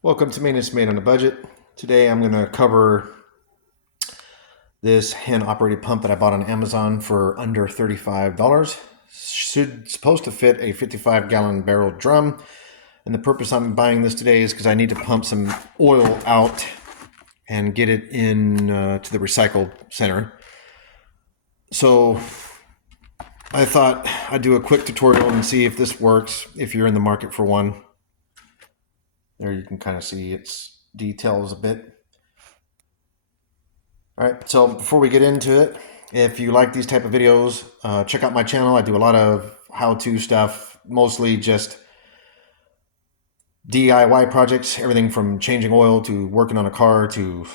Welcome to Maintenance Made on a Budget. Today I'm going to cover this hand-operated pump that I bought on Amazon for under $35. Supposed to fit a 55-gallon barrel drum. And the purpose I'm buying this today is because I need to pump some oil out and get it in to the recycle center. So I thought I'd do a quick tutorial and see if this works if you're in the market for one. There you can kind of see its details a bit. All right, so before we get into it, if you like these type of videos, check out my channel. I do a lot of how-to stuff, mostly just DIY projects, everything from changing oil to working on a car to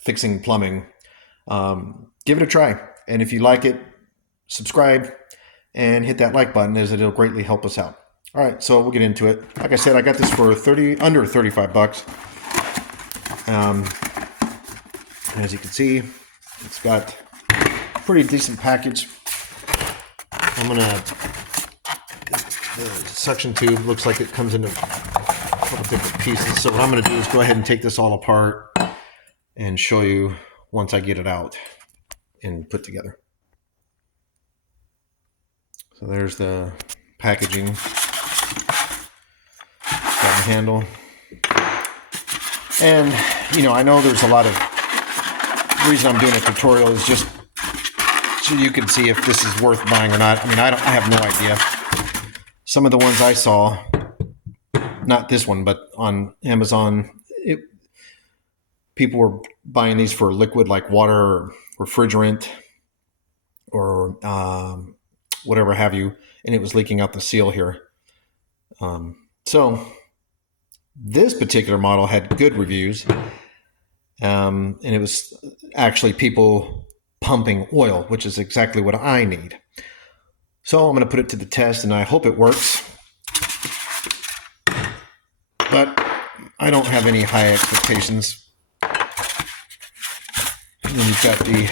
fixing plumbing. Give it a try, and if you like it, subscribe and hit that like button, as it'll greatly help us out. All right, so we'll get into it. Like I said, I got this for under 35 bucks. As you can see, it's got a pretty decent package. The suction tube looks like it comes into a couple different pieces. So what I'm gonna do is go ahead and take this all apart and show you once I get it out and put together. So there's the packaging. Got the handle. And, I know there's a lot of reason I'm doing a tutorial is just so you can see if this is worth buying or not. I have no idea. Some of the ones I saw, not this one, but on Amazon, people were buying these for liquid like water or refrigerant or whatever have you, and it was leaking out the seal here. So this particular model had good reviews, and it was actually people pumping oil, which is exactly what I need. So I'm going to put it to the test, and I hope it works. But I don't have any high expectations. And then you've got the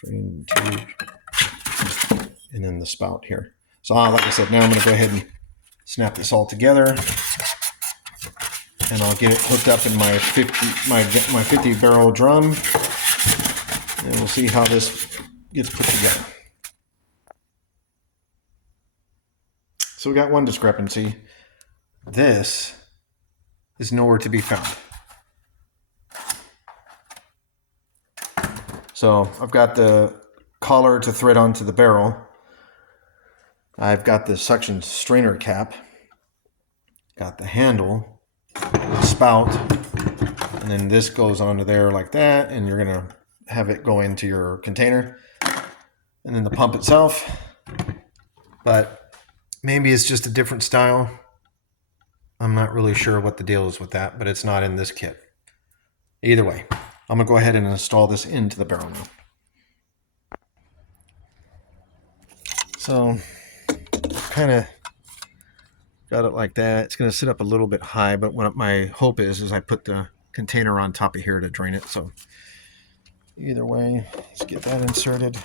drain tube, and then the spout here. So like I said, now I'm going to go ahead and snap this all together, and I'll get it hooked up in my 50 barrel drum, and we'll see how this gets put together. So we got one discrepancy. This is nowhere to be found. So I've got the collar to thread onto the barrel. I've got the suction strainer cap. Got the handle, the spout, and then this goes onto there like that, and you're gonna have it go into your container. And then the pump itself. But maybe it's just a different style. I'm not really sure what the deal is with that, but it's not in this kit. Either way, I'm gonna go ahead and install this into the barrel now. So kind of got it like that. It's gonna sit up a little bit high, but what my hope is I put the container on top of here to drain it. So either way, let's get that inserted.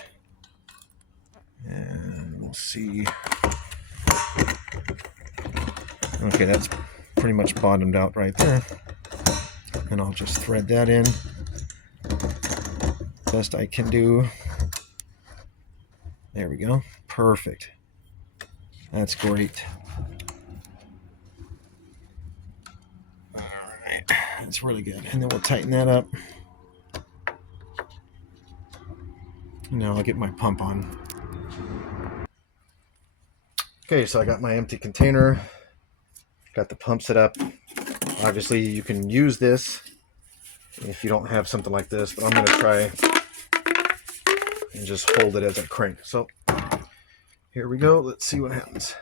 And we'll see. Okay, that's pretty much bottomed out right there. And I'll just thread that in best I can do. There we go. Perfect. That's great. All right, that's really good. And then we'll tighten that up. Now I'll get my pump on. Okay, so I got my empty container. Got the pump set up. Obviously, you can use this if you don't have something like this, but I'm going to try and just hold it as I crank. So here we go. Let's see what happens.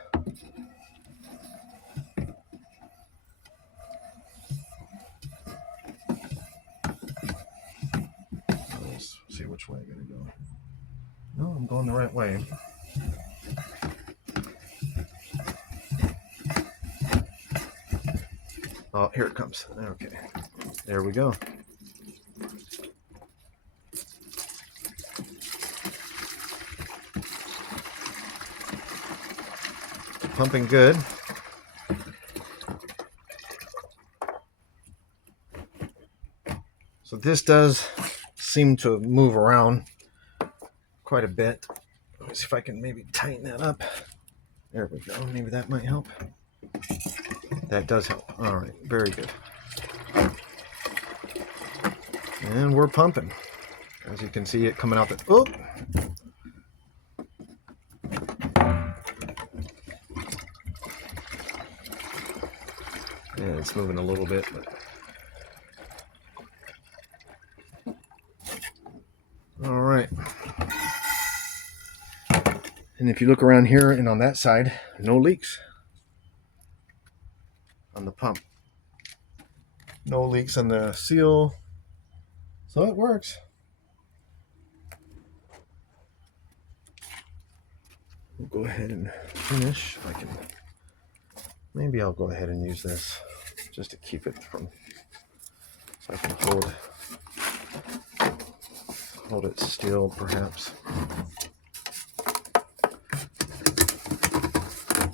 Let's see which way I'm going to go. No, I'm going the right way. Oh, here it comes. Okay, there we go. Pumping good. So this does seem to move around quite a bit. Let me see if I can maybe tighten that up. There we go. Maybe that might help. That does help. All right, very good. And we're pumping. As you can see it coming out the... Oh! Yeah, it's moving a little bit, but... All right. And if you look around here and on that side, no leaks on the pump. No leaks on the seal. So it works. We'll go ahead and finish. If I can, maybe I'll go ahead and use this just to keep it from, so I can hold it still, perhaps.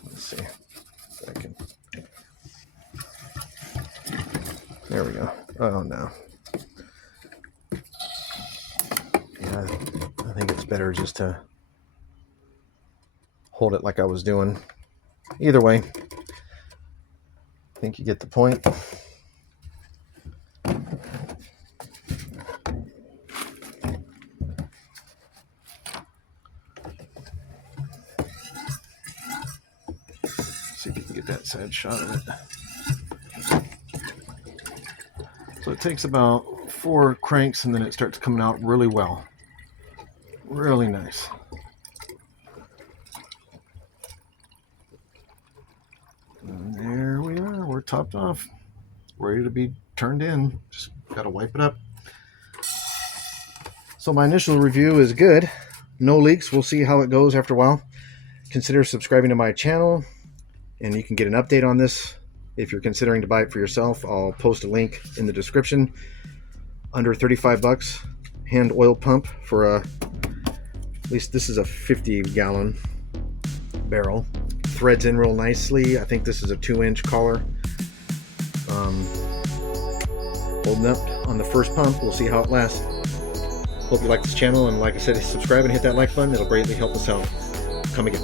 Let's see if I can. There we go. Oh no. Yeah, I think it's better just to hold it like I was doing. Either way, I think you get the point. See if you can get that side shot of it. So it takes about 4 cranks and then it starts coming out really well. Really nice. And there we are. We're topped off. Ready to be turned in. Just got to wipe it up. So my initial review is good. No leaks. We'll see how it goes after a while. Consider subscribing to my channel and you can get an update on this. If you're considering to buy it for yourself, I'll post a link in the description. Under 35 bucks. Hand oil pump for at least this is a 50-gallon barrel. Threads in real nicely. I think this is a 2-inch collar. Holding up on the first pump. We'll see how it lasts. Hope you like this channel, and like I said, subscribe and hit that like button. It'll greatly help us out. Come again.